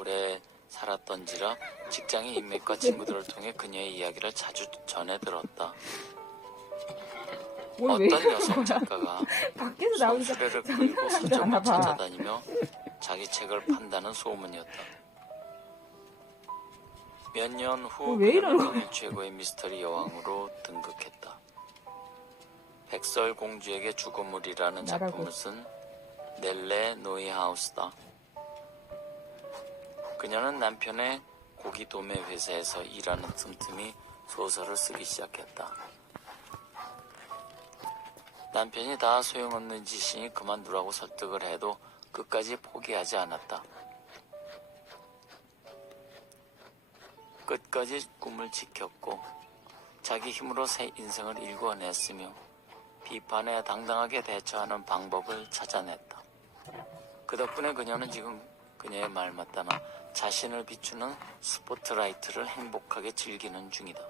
오래 살았던지라 직장인 인맥과 친구들을 통해 그녀의 이야기를 자주 전해 들었다. 왜 어떤 여성? 작가가 밖에서 나오니까 손수레를 끌고 서점을. 찾아다니며 자기 책을 판다는 소문이었다. 몇 년후 어, 그녀는 최고의 미스터리 여왕으로 등극했다. 백설공주에게 죽음물이라는. 작품을 쓴 넬레 노이하우스다. 그녀는 남편의 고기 도매 회사에서 일하는 틈틈이 소설을 쓰기 시작했다. 남편이 다 소용없는 짓이니 그만두라고 설득을 해도 끝까지 포기하지 않았다. 끝까지 꿈을 지켰고 자기 힘으로 새 인생을 일궈냈으며 비판에 당당하게 대처하는 방법을 찾아냈다. 그 덕분에 그녀는 지금 그녀의 말 맞다나 자신을 비추는 스포트라이트를 행복하게 즐기는 중이다.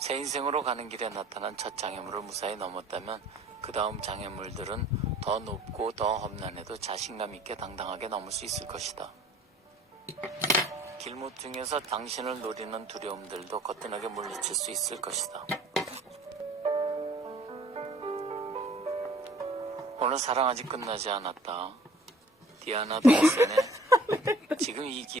새 인생으로 가는 길에 나타난 첫 장애물을 무사히 넘었다면 그 다음 장애물들은 더 높고 더 험난해도 자신감 있게 당당하게 넘을 수 있을 것이다. 길모퉁이에서 당신을 노리는 두려움들도 거뜬하게 물리칠 수 있을 것이다. 오늘 사랑 아직 끝나지 않았다. 디아나 도슨의 지금 이 길.